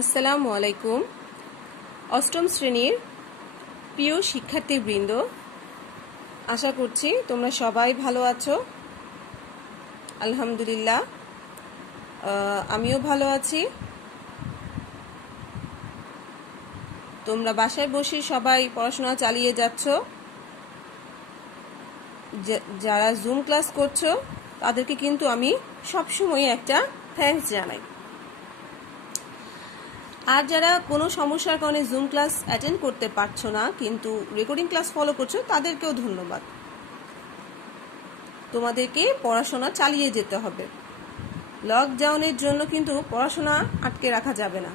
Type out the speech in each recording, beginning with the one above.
আসসালামু আলাইকুম। অষ্টম শ্রেণীর প্রিয় শিক্ষার্থীবৃন্দ, আশা করছি তোমরা সবাই ভালো আছো। আলহামদুলিল্লাহ, আমিও ভালো আছি। তোমরা বাসায় বসে সবাই পড়াশোনা চালিয়ে যাচ্ছ। যারা জুম ক্লাস করছো তাদেরকে কিন্তু আমি সবসময় একটা থ্যাঙ্কস জানাই। আর যারা কোনো সমস্যার কারণে জুম ক্লাস অ্যাটেন্ড করতে পারছো না কিন্তু রেকর্ডিং ক্লাস ফলো করছো, তাদেরকেও ধন্যবাদ। তোমাদেরকে পড়াশোনা চালিয়ে যেতে হবে। লকডাউনের জন্য কিন্তু পড়াশোনা আটকে রাখা যাবে না।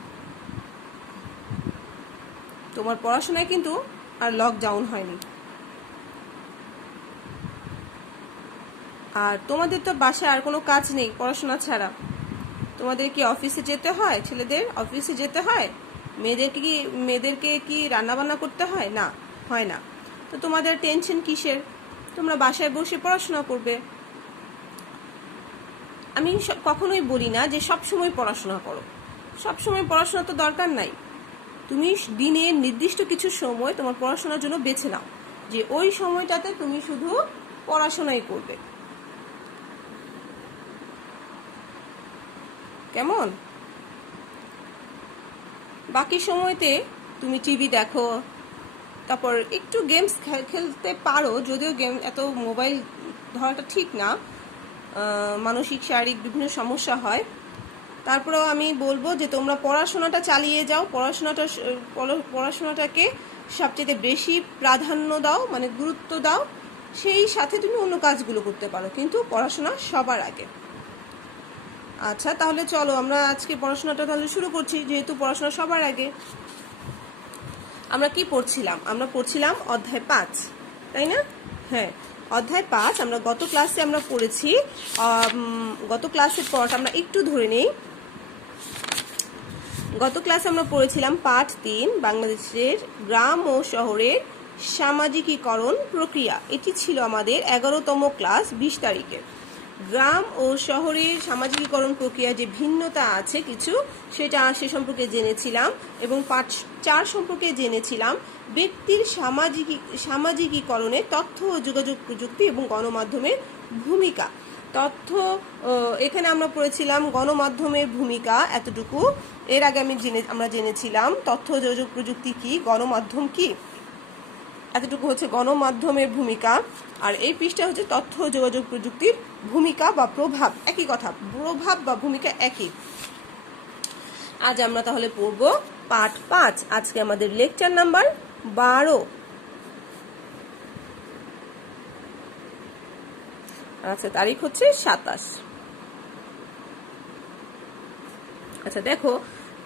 তোমার পড়াশোনায় কিন্তু আর লকডাউন হয়নি। আর তোমাদের তো বাসায় আর কোনো কাজ নেই পড়াশোনা ছাড়া। তোমাদের কি অফিসে যেতে হয়? ছেলেদের অফিসে যেতে হয়? মেয়েদেরকে কি রান্নাবান্না করতে হয়? না, হয় না। তো তোমাদের টেনশন কিসের? তোমরা বাসায় বসে পড়াশোনা করবে। আমি কখনোই বলি না যে সব সময় পড়াশোনা করো। সব সময় পড়াশোনা তো দরকার নাই। তুমি দিনের নির্দিষ্ট কিছু সময় তোমার পড়াশোনার জন্য বেছে নাও, যে ওই সময়টাতে তুমি শুধু পড়াশোনাই করবে। কেমন? বাকি সময়তে তুমি টিভি দেখো, তারপর একটু গেমস খেলতে পারো, যদিও গেম এত মোবাইল ধরাটা ঠিক না, মানসিক শারীরিক বিভিন্ন সমস্যা হয়। তারপরেও আমি বলবো যে তোমরা পড়াশোনাটা চালিয়ে যাও। পড়াশোনাটাকে সবচেয়ে বেশি প্রাধান্য দাও, মানে গুরুত্ব দাও। সেই সাথে তুমি অন্য কাজগুলো করতে পারো, কিন্তু পড়াশোনা সবার আগে। আচ্ছা, তাহলে চলো আমরা আজকে পড়াশোনাটা তাহলে শুরু করছি, যেহেতু পড়াশোনা সবার আগে। আমরা কি পড়ছিলাম? আমরা পড়ছিলাম অধ্যায় 5, তাই না? হ্যাঁ, অধ্যায় 5 আমরা গত ক্লাসে আমরা পড়েছি। গত ক্লাসের পড়াটা আমরা একটু ধরে নেই। গত ক্লাসে আমরা পড়েছিলাম পাঠ 3, বাংলাদেশের গ্রাম ও শহরের সামাজিকীকরণ প্রক্রিয়া। এটি ছিল আমাদের 11তম ক্লাস, 20 তারিখে। গ্রাম ও শহরের সামাজিকীকরণ প্রক্রিয়া যে ভিন্নতা আছে কিছু, সে সম্পর্কে জেনেছিলাম। এবং পাঠ 4 সম্পর্কে জেনেছিলাম ব্যক্তির সামাজিকীকরণে তথ্য ও যোগাযোগ প্রযুক্তি এবং গণমাধ্যমের ভূমিকা। এখানে আমরা পড়েছিলাম গণমাধ্যমের ভূমিকা এতটুকু। এর আগে আমরা জেনেছিলাম তথ্য যোগাযোগ প্রযুক্তি কি, গণমাধ্যম কি, এতটুকু হচ্ছে গণমাধ্যমের ভূমিকা। আর এই পৃষ্ঠা হচ্ছে তথ্য যোগাযোগ প্রযুক্তির ভূমিকা বা প্রভাব। একই কথা, প্রভাব বা ভূমিকা একই। আজ আমরা তাহলে পড়ব পাঠ 5। আজকে আমাদের লেকচার নাম্বার 12। আচ্ছা, তারিখ হচ্ছে 27। আচ্ছা দেখো,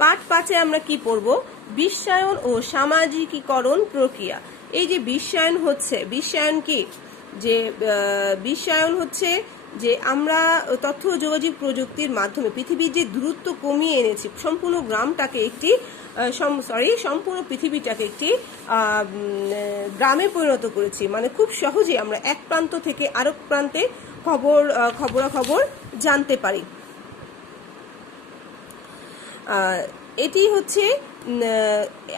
পাঠ 5-এ আমরা কি পড়ব? বিশ্বায়ন ও সামাজিকীকরণ প্রক্রিয়া। এই যে বিশ্বায়ন কি? যে বিশ্বায়ন হচ্ছে যে আমরা তথ্য যোগাযোগ প্রযুক্তির মাধ্যমে পৃথিবীর যে দূরত্ব কমিয়ে এনেছি, সম্পূর্ণ পৃথিবীটাকে একটি গ্রামে পরিণত করেছি। মানে খুব সহজে আমরা এক প্রান্ত থেকে আরেক প্রান্তে খবরাখবর জানতে পারি। এটি হচ্ছে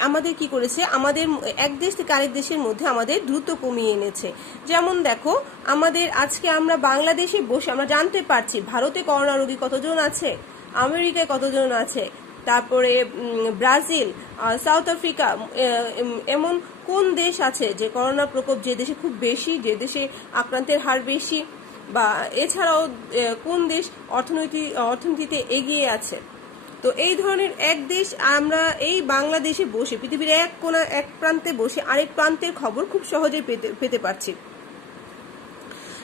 আমাদের কি করেছে, আমাদের এক দেশ থেকে আরেক দেশের মধ্যে আমাদের দ্রুত কমিয়ে এনেছে। যেমন দেখো, আজকে আমরা বাংলাদেশে বসে আমরা জানতে পারছি ভারতে করোনা রোগী কতজন আছে, আমেরিকায় কতজন আছে, তারপরে ব্রাজিল, সাউথ আফ্রিকা, এমন কোন দেশ আছে যে করোনা প্রকোপ যে দেশে খুব বেশি, যে দেশে আক্রান্তের হার বেশি, বা এছাড়াও কোন দেশ অর্থনীতিতে এগিয়ে আছে। তো এই ধরনের এক দেশ, আমরা এই বাংলাদেশে বসে পৃথিবীর এক প্রান্তে বসে আরেক প্রান্তের খবর খুব সহজেই পেতে পারছি।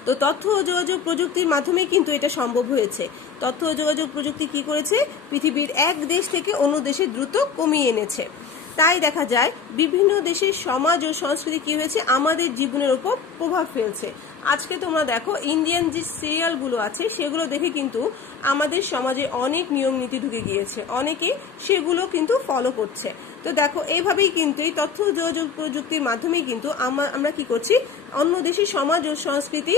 তো তথ্য ও যোগাযোগ প্রযুক্তির মাধ্যমে কিন্তু এটা সম্ভব হয়েছে। তথ্য ও যোগাযোগ প্রযুক্তি কি করেছে? পৃথিবীর এক দেশ থেকে অন্য দেশে দ্রুত কমিয়ে এনেছে। তাই দেখা যায় বিভিন্ন দেশের সমাজ ও সংস্কৃতি কি হয়েছে, আমাদের জীবনের উপর প্রভাব ফেলছে। আজকে তোমরা দেখো, ইন্ডিয়ান যে সিরিয়ালগুলো আছে সেগুলো দেখে কিন্তু আমাদের সমাজে অনেক নিয়ম নীতি ঢুকে গিয়েছে, অনেকে সেগুলো কিন্তু ফলো করছে। তো দেখো, এইভাবেই কিন্তু এই তথ্য যোগাযোগ প্রযুক্তির মাধ্যমেই কিন্তু আমরা কি করছি, অন্য দেশের সমাজ ও সংস্কৃতি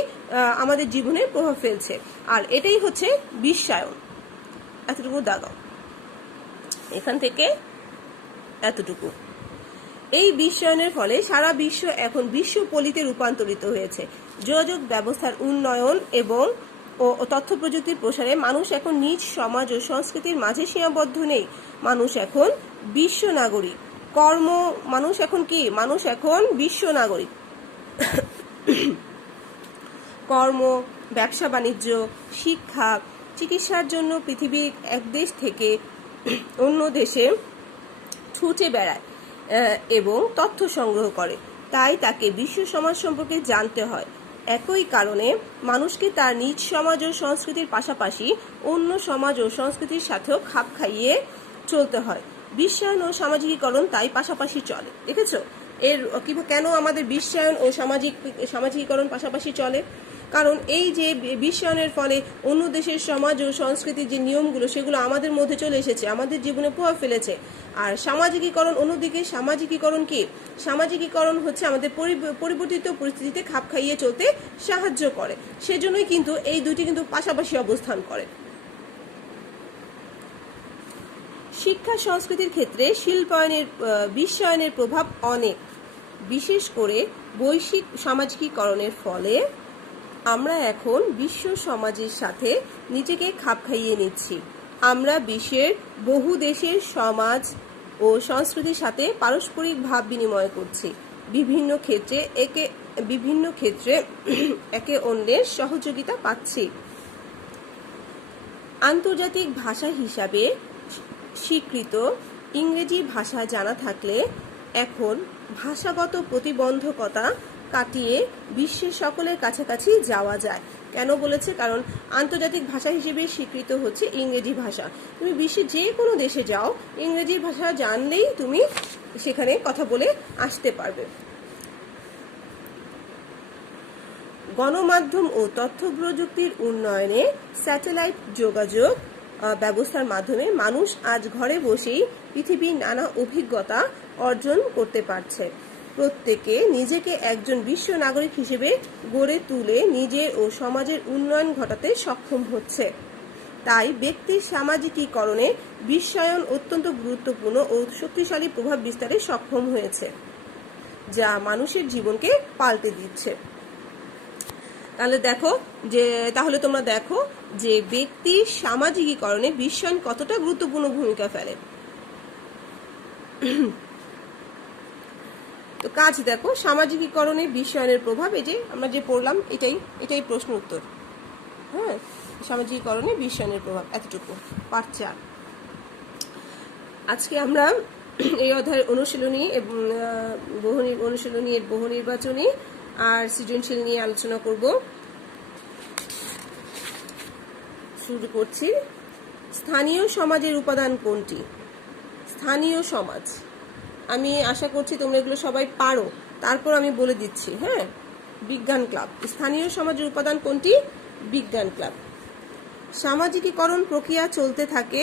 আমাদের জীবনে প্রভাব ফেলছে। আর এটাই হচ্ছে বিশ্বায়ন। এতটুকু দাগাও। এখান থেকে এতটুকু। এই বিশ্বায়নের ফলে সারা বিশ্ব এখন বিশ্বপল্লীতে রূপান্তরিত হয়েছে। যোগাযোগ ব্যবস্থার উন্নয়ন এবং তথ্য প্রযুক্তির প্রসারে মানুষ এখন নিজ সমাজ ও সংস্কৃতির মাঝে সীমাবদ্ধ নেই। মানুষ এখন বিশ্ব নাগরিক। মানুষ এখন কি? মানুষ এখন বিশ্ব নাগরিক। কর্ম, ব্যবসা বাণিজ্য, শিক্ষা, চিকিৎসার জন্য পৃথিবীর এক দেশ থেকে অন্য দেশে ছুটে বেড়ায় এবং তথ্য সংগ্রহ করে। তাই তাকে বিশ্ব সমাজ সম্পর্কে জানতে হয়। একই কারণে মানুষকে তার নিজ সমাজ ও সংস্কৃতির পাশাপাশি অন্য সমাজ ও সংস্কৃতির সাথেও খাপ খাইয়ে চলতে হয়। বিশ্বায়ন ও সামাজিকীকরণ তাই পাশাপাশি চলে। দেখেছো কেন আমাদের বিশ্বায়ন ও সামাজিকীকরণ পাশাপাশি চলে? কারণ এই যে বিশ্বায়নের ফলে অন্য দেশের সমাজ ও সংস্কৃতির যে নিয়মগুলো সেগুলো আমাদের মধ্যে চলে এসেছে, আমাদের জীবনে প্রভাব ফেলেছে। আর সামাজিকীকরণ অন্যদিকে, সামাজিকীকরণ কি? সামাজিকীকরণ হচ্ছে আমাদের পরিবর্তিত পরিস্থিতিতে খাপ খাইয়ে চলতে সাহায্য করে। সেজন্যই কিন্তু এই দুটি কিন্তু পাশাপাশি অবস্থান করে। শিক্ষা সংস্কৃতির ক্ষেত্রে বিশ্বায়নের প্রভাব অনেক। বিশেষ করে বৈশ্বিক সামাজিকীকরণের ফলে আমরা এখন বিশ্ব সমাজের সাথে নিজেকে খাপ খাইয়ে নিচ্ছি। আমরা বিশ্বের বহু দেশের সমাজ ও সংস্কৃতির সাথে পারস্পরিক ভাব বিনিময় করছি। বিভিন্ন ক্ষেত্রে একে অন্যের সহযোগিতা পাচ্ছি। আন্তর্জাতিক ভাষা হিসাবে স্বীকৃত ইংরেজি ভাষা জানা থাকলে এখন ভাষাগত প্রতিবন্ধকতা কাটিয়ে বিশ্বের সকলের কাছাকাছি যাওয়া যায়। কেন বলেছে? কারণ আন্তর্জাতিক ভাষা হিসেবে স্বীকৃত হচ্ছে ইংরেজি ভাষা। তুমি বিশ্বের যে কোনো দেশে যাও, ইংরেজি ভাষা জানলেই তুমি সেখানে কথা বলে আসতে পারবে। গণমাধ্যম ও তথ্য প্রযুক্তির উন্নয়নে স্যাটেলাইট যোগাযোগ ব্যবস্থার মাধ্যমে মানুষ আজ ঘরে বসেই পৃথিবীর নানা অভিজ্ঞতা অর্জন করতে পারছে। প্রত্যেকে নিজেকে একজন বিশ্ব নাগরিক হিসেবে গড়ে তুলে নিজের ও সমাজের উন্নয়ন ঘটাতে সক্ষম হচ্ছে। তাই ব্যক্তির সামাজিকীকরণে বিশ্বায়ন অত্যন্ত গুরুত্বপূর্ণ ও শক্তিশালী প্রভাব বিস্তারে সক্ষম হয়েছে, যা মানুষের জীবনকে পাল্টে দিচ্ছে। তাহলে তোমরা দেখো যে ব্যক্তির সামাজিকীকরণে বিশ্বায়ন কতটা গুরুত্বপূর্ণ ভূমিকা ফেলে। তো কাজ দেখো, সামাজিকীকরণে বিশ্বায়নের প্রভাব, এই যে আমরা যে পড়লাম এটাই প্রশ্ন উত্তর। হ্যাঁ, সামাজিকীকরণে বিশ্বায়নের প্রভাব এতটুকু, পার্ট 4। আজকে আমরা এই অধ্যায়ের অনুশীলনী এবং বহু নির্বাচনী আর সৃজনশীল নিয়ে আলোচনা করব। শুরু করছি। স্থানীয় সমাজের উপাদান কোনটি? স্থানীয় সমাজ, আমি আশা করছি তোমরা এগুলো সবাই পারো, তারপর আমি বলে দিচ্ছি। হ্যাঁ, বিজ্ঞান ক্লাব। স্থানীয় সমাজের উপাদান কোনটি? বিজ্ঞান ক্লাব। সামাজিকীকরণ প্রক্রিয়া চলতে থাকে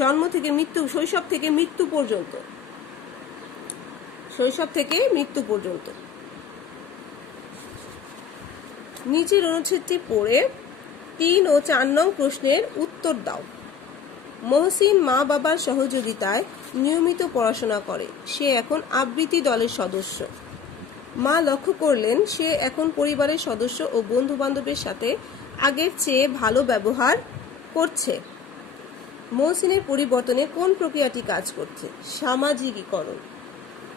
জন্ম থেকে মৃত্যু, শৈশব থেকে মৃত্যু পর্যন্ত। নিচের অনুচ্ছেদটি পড়ে 3 ও 4 নং প্রশ্নের উত্তর দাও। মহসিন মা বাবার সহযোগিতায় নিয়মিত পড়াশোনা করে। সে এখন আবৃত্তি দলের সদস্য। মা লক্ষ্য করলেন সে এখন পরিবারের সদস্য ও বন্ধু বান্ধবের সাথে আগের চেয়ে ভালো ব্যবহার করছে। মহসিনের পরিবর্তনে কোন প্রক্রিয়াটি কাজ করছে? সামাজিকীকরণ।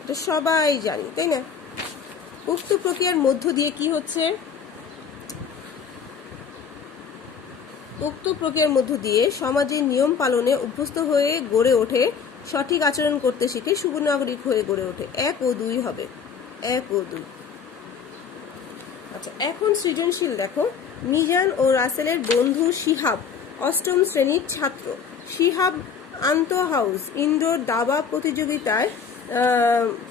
এটা সবাই জানি, তাই না? উক্ত প্রক্রিয়ার মধ্য দিয়ে কি হচ্ছে? উক্ত প্রক্রিয়ার মধ্য দিয়ে সমাজের নিয়ম পালনে অভ্যস্ত হয়ে গড়ে ওঠে, সঠিক আচরণ করতে শিখে শুভ নাগরিক হয়ে গড়ে ওঠে। 1 ও 2 হবে, 1 ও 2। আচ্ছা, এখন সৃজনশীল দেখো। মিজান ও রাসেলের বন্ধু শিহাব 8ম শ্রেণীর ছাত্র। শিহাব আন্তঃ হাউস ইনডোর দাবা প্রতিযোগিতায়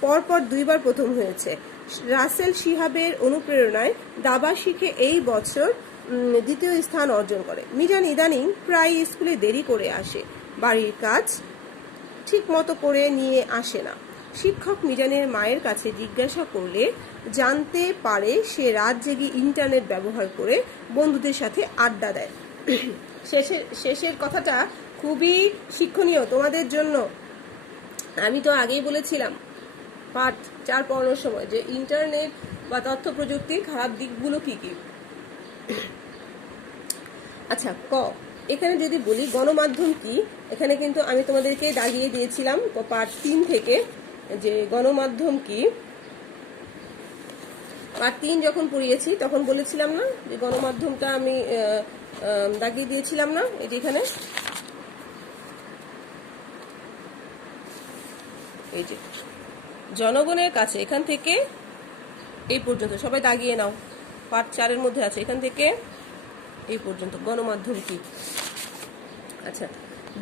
পরপর 2 বার প্রথম হয়েছে। রাসেল শিহাবের অনুপ্রেরণায় দাবা শিখে এই বছর 2য় স্থান অর্জন করে। মিজান ইদানিং প্রায় স্কুলে দেরি করে আসে, বাড়ির কাজ ঠিক মতো করে নিয়ে আসে না। শিক্ষক মিজানের মায়ের কাছে জিজ্ঞাসা করলে জানতে পারে সে রাত জেগে ইন্টারনেট ব্যবহার করে বন্ধুদের সাথে আড্ডা দেয়। শেষের কথাটা খুবই শিক্ষণীয় তোমাদের জন্য। আমি তো আগেই বলেছিলাম পার্ট 4 পড়ানোর সময় যে ইন্টারনেট বা তথ্য প্রযুক্তির খারাপ দিকগুলো কি কি। আচ্ছা, ক এখানে যদি বলি গণমাধ্যম কি, এখানে কিন্তু আমি তোমাদেরকে দাগিয়ে দিয়েছিলাম পার্ট 3 থেকে যে গণমাধ্যম কি। পার্ট 3 যখন পড়িয়েছি তখন বলেছিলাম না যে গণমাধ্যমটা আমি দাগিয়ে দিয়েছিলাম না, এটি এখানে এই যে জনগণের কাছে, এখান থেকে এই পর্যন্ত সবাই দাগিয়ে নাও, পার্ট 4 এর মধ্যে আছে এখান থেকে এই পর্যন্ত গণমাধ্যম কি। আচ্ছা,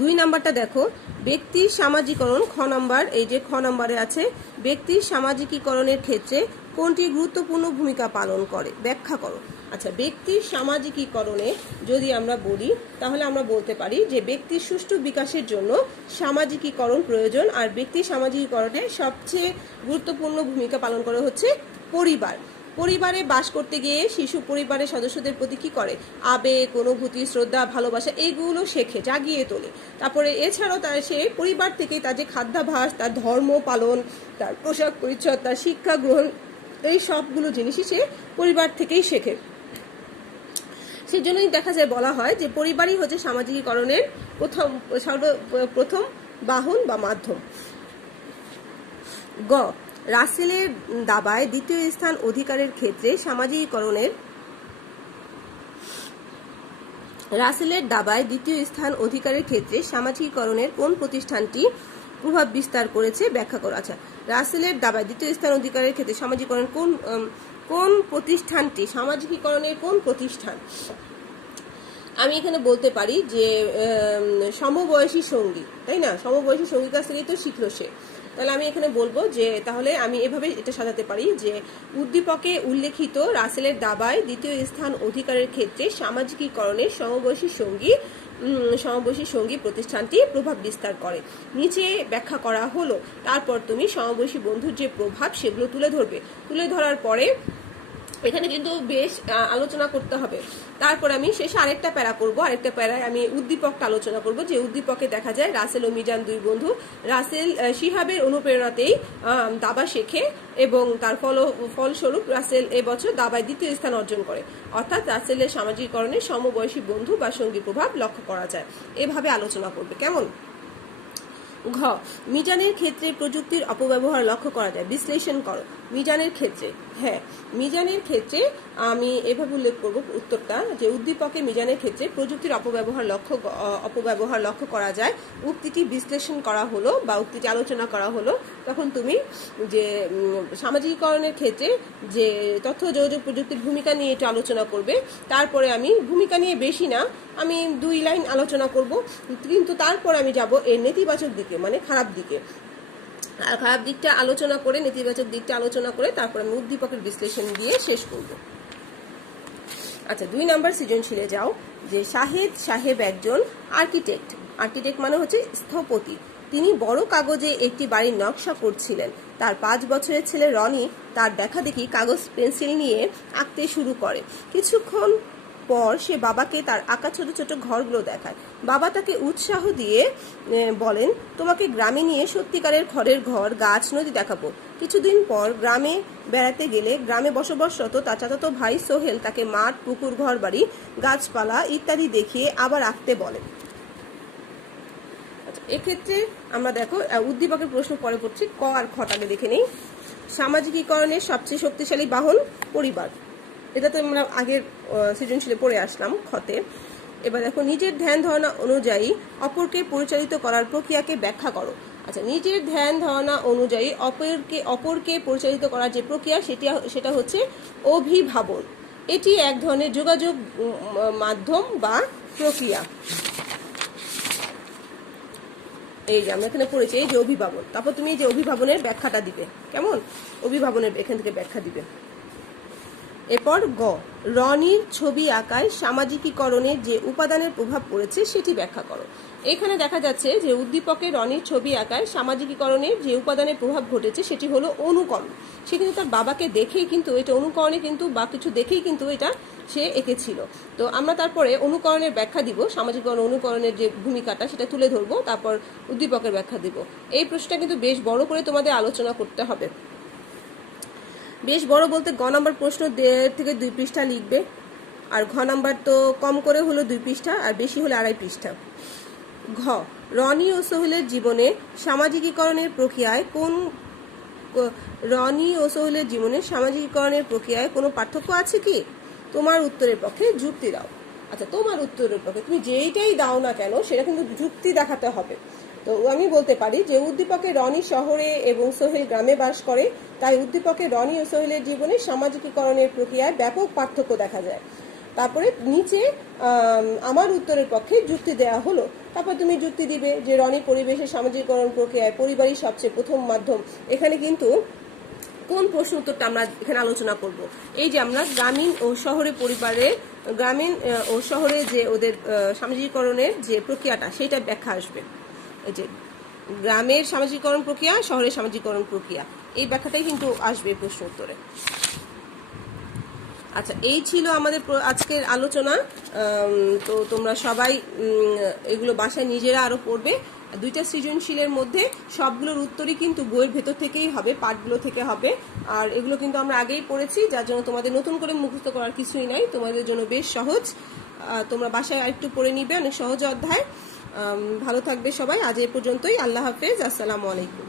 2 নাম্বারটা দেখো, ব্যক্তির সামাজিকরণ। খ নাম্বার, এই যে খ নাম্বারে আছে ব্যক্তির সামাজিকীকরণের ক্ষেত্রে কোনটি গুরুত্বপূর্ণ ভূমিকা পালন করে, ব্যাখ্যা করো। আচ্ছা, ব্যক্তির সামাজিকীকরণে যদি আমরা বলি তাহলে আমরা বলতে পারি যে ব্যক্তির সুষ্ঠু বিকাশের জন্য সামাজিকীকরণ প্রয়োজন, আর ব্যক্তির সামাজিকীকরণে সবচেয়ে গুরুত্বপূর্ণ ভূমিকা পালন করে হচ্ছে পরিবার। পরিবারে বাস করতে গিয়ে শিশু পরিবারের সদস্যদের প্রতি কি করে, আবেগ, অনুভূতি, শ্রদ্ধা, ভালোবাসা এইগুলো শেখে, জাগিয়ে তোলে। তারপরে এছাড়াও তার সে পরিবার থেকেই তার যে খাদ্যাভ্যাস, তার ধর্ম পালন, তার পোশাক পরিচ্ছদ, তার শিক্ষা গ্রহণ, এই সবগুলো জিনিসই সে পরিবার থেকেই শেখে। সেই জন্যই দেখা যায় বলা হয় যে পরিবারই হচ্ছে সামাজিকীকরণের সর্বপ্রথম বাহন বা মাধ্যম। গ রাসেলের দাবায় দ্বিতীয় স্থান অধিকারের ক্ষেত্রে সামাজিকীকরণের কোন প্রতিষ্ঠানটি প্রভাব বিস্তার করেছে, ব্যাখ্যা করো। আচ্ছা, রাসেলের দাবায় দ্বিতীয় স্থান অধিকারের ক্ষেত্রে সামাজিকীকরণ কোন প্রতিষ্ঠানটি, সামাজিকীকরণের কোন প্রতিষ্ঠান। আমি এখানে বলতে পারি যে সমবয়সী সঙ্গী, তাই না, সমবয়সী সঙ্গীর কাছ থেকেই তো শিখলো সে। তাহলে আমি এখানে বলবো যে তাহলে আমি এভাবে এটা সাজাতে পারি যে উদ্দীপকে উল্লেখিত রাসেলের দাবায় দ্বিতীয় স্থান অধিকারের ক্ষেত্রে সামাজিকীকরণের সমবয়সী সঙ্গী প্রতিষ্ঠানটি প্রভাব বিস্তার করে। নিচে ব্যাখ্যা করা হলো, তারপর তুমি সমবয়সী বন্ধুর যে প্রভাব সেগুলো তুলে ধরবে। তুলে ধরার পরে এখানে কিন্তু বেশ আলোচনা করতে হবে। তারপর আমি শেষে আরেকটা প্যারা করবো, আরেকটা প্যারায় আমি উদ্দীপকটা আলোচনা করব। যে উদ্দীপকে দেখা যায় রাসেল ও মিজান 2 বন্ধু। রাসেল শিহাবের অনুপ্রেরণাতেই দাবা শেখে এবং তার ফলস্বরূপ রাসেল এবছর দাবায় দ্বিতীয় স্থান অর্জন করে। অর্থাৎ রাসেলের সামাজিকীকরণে সমবয়সী বন্ধু বা সঙ্গী প্রভাব লক্ষ্য করা যায়। এভাবে আলোচনা করবে, কেমন। ঘ মিজানের ক্ষেত্রে প্রযুক্তির অপব্যবহার লক্ষ্য করা যায়, বিশ্লেষণ করো। মিজানের ক্ষেত্রে, হ্যাঁ, মিজানের ক্ষেত্রে আমি এভাবে উল্লেখ করব উত্তরটা যে উদ্দীপকে মিজানের ক্ষেত্রে প্রযুক্তির অপব্যবহার লক্ষ্য করা যায়। উক্তিটি বিশ্লেষণ করা হলো বা উক্তিটি আলোচনা করা হলো, তখন তুমি যে সামাজিকীকরণের ক্ষেত্রে যে তথ্য যোগাযোগ প্রযুক্তির ভূমিকা নিয়ে এটা আলোচনা করবে। তারপরে আমি ভূমিকা নিয়ে বেশি না, আমি 2 লাইন আলোচনা করব, কিন্তু তারপর আমি যাব এর নেতিবাচক দিকে, মানে খারাপ দিকে। আর খারাপ দিকটা আলোচনা করে, নেতিবাচক দিকটা আলোচনা করে তারপর আমি উদ্দীপকের বিশ্লেষণ দিয়ে শেষ করব। আচ্ছা, 2 নাম্বার সৃজনশীলে যাও। যে শাহেদ সাহেব একজন আর্কিটেক্ট। আর্কিটেক্ট মানে হচ্ছে স্থপতি। তিনি বড় কাগজে একটি বাড়ির নকশা করছিলেন। তার 5 বছরের ছেলে রনি তার দেখা দেখি কাগজ পেন্সিল নিয়ে আঁকতে শুরু করে। কিছুক্ষণ পর সে বাবাকে তার আঁকা ছোট ছোট ঘরগুলো দেখায়। বাবা তাকে উৎসাহ দিয়ে বলেন, তোমাকে গ্রামে নিয়ে সত্যিকারের খড়ের ঘর, গাছ, নদী দেখাবো। কিছুদিন পর গ্রামে বেড়াতে গেলে গ্রামে বসবাসরত তার চাচাতো ভাই সোহেল তাকে মাঠ, পুকুর, ঘর বাড়ি, গাছপালা ইত্যাদি দেখিয়ে আবার আঁকতে বলেন। আচ্ছা, এক্ষেত্রে আমরা দেখো উদ্দীপকের প্রশ্ন পরে পড়ছি, ক আর খটাকে দেখে নেই। সামাজিকীকরণের সবচেয়ে শক্তিশালী বাহন পরিবার, এটা তো আমরা আগের সৃজনশীলে পড়ে আসলাম খতে। এবার দেখো নিজের ধ্যান ধারণা অনুযায়ী অপরকে পরিচালিত করার প্রক্রিয়াকে ব্যাখ্যা করো। আচ্ছা, নিজের ধ্যান ধারণা অনুযায়ী অপরকে পরিচালিত করার যে প্রক্রিয়া সেটা হচ্ছে অভিভাবন। এটি এক ধরনের যোগাযোগ মাধ্যম বা প্রক্রিয়া। এই যে আমরা এখানে পড়েছি এই যে অভিভাবন। তারপর তুমি এই যে অভিভাবনের ব্যাখ্যাটা দিবে, কেমন, অভিভাবনের এখান থেকে ব্যাখ্যা দিবে। এরপর গ, রনির ছবি আঁকায় সামাজিকীকরণের যে উপাদানের প্রভাব পড়েছে সেটি ব্যাখ্যা করো। এখানে দেখা যাচ্ছে যে উদ্দীপকে রনির ছবি আঁকায় সামাজিকীকরণের যে উপাদানের প্রভাব ঘটেছে সেটি হলো অনুকরণ। সে কিন্তু তার বাবাকে দেখেই কিন্তু এটা অনুকরণে কিন্তু বা কিছু দেখেই কিন্তু এটা সে এঁকেছিল। তো আমরা তারপরে অনুকরণের ব্যাখ্যা দিব, সামাজিকীকরণ অনুকরণের যে ভূমিকাটা সেটা তুলে ধরবো, তারপর উদ্দীপকের ব্যাখ্যা দিব। এই প্রশ্নটা কিন্তু বেশ বড় করে তোমাদের আলোচনা করতে হবে। বেশ বড় বলতে গ নাম্বার প্রশ্ন 1.5 থেকে 2 পৃষ্ঠা লিখবে, আর ঘ নাম্বার তো কম করে হলো 2 পৃষ্ঠা, আর বেশি হলে 2.5 পৃষ্ঠা। ঘ, রনি ও সোহেলের জীবনে সামাজিকীকরণের প্রক্রিয়ায় কোনো পার্থক্য আছে কি? তোমার উত্তরের পক্ষে যুক্তি দাও। আচ্ছা, তোমার উত্তরের পক্ষে তুমি যেইটাই দাও না কেন সেটা কিন্তু যুক্তি দেখাতে হবে। তো আমি বলতে পারি যে উদ্দীপকে রনি শহরে এবং সোহেল গ্রামে বাস করে, তাই উদ্দীপকে রনি ও সোহেলের জীবনে সামাজিকীকরণের প্রক্রিয়ায় ব্যাপক পার্থক্য দেখা যায়। তারপরে নিচে আমার উত্তরের পক্ষে যুক্তি দেওয়া হলো। তারপর তুমি যুক্তি দিবে যে রনি পরিবেশের সামাজিকীকরণ প্রক্রিয়ায় পরিবারই সবচেয়ে প্রথম মাধ্যম। এখানে কিন্তু কোন প্রশ্ন উত্তরটা আমরা এখানে আলোচনা করব? এই যে আমরা গ্রামীণ ও শহরে গ্রামীণ ও শহরে যে ওদের সামাজিকীকরণের যে প্রক্রিয়াটা সেটা ব্যাখ্যা আসবে। এই যে গ্রামের সামাজিকীকরণ প্রক্রিয়া, শহরের সামাজিকীকরণ প্রক্রিয়া, এই ব্যাখ্যাটাই কিন্তু আসবে প্রশ্ন উত্তরে। আচ্ছা, এই ছিল আমাদের আজকের আলোচনা। তো তোমরা সবাই এগুলো বাসায় নিজেরা আরো পড়বে। 2টা সৃজনশীলের মধ্যে সবগুলোর উত্তরই কিন্তু বইয়ের ভেতর থেকেই হবে, পাঠগুলো থেকে হবে। আর এগুলো কিন্তু আমরা আগেই পড়েছি, যার জন্য তোমাদের নতুন করে মুখস্থ করার কিছুই নাই, তোমাদের জন্য বেশ সহজ। তোমরা বাসায় আরেকটু পড়ে নিবে, অনেক সহজ অধ্যায়। ভালো থাকবে সবাই। আজ এ পর্যন্তই। আল্লাহ হাফেজ। আসসালামু আলাইকুম।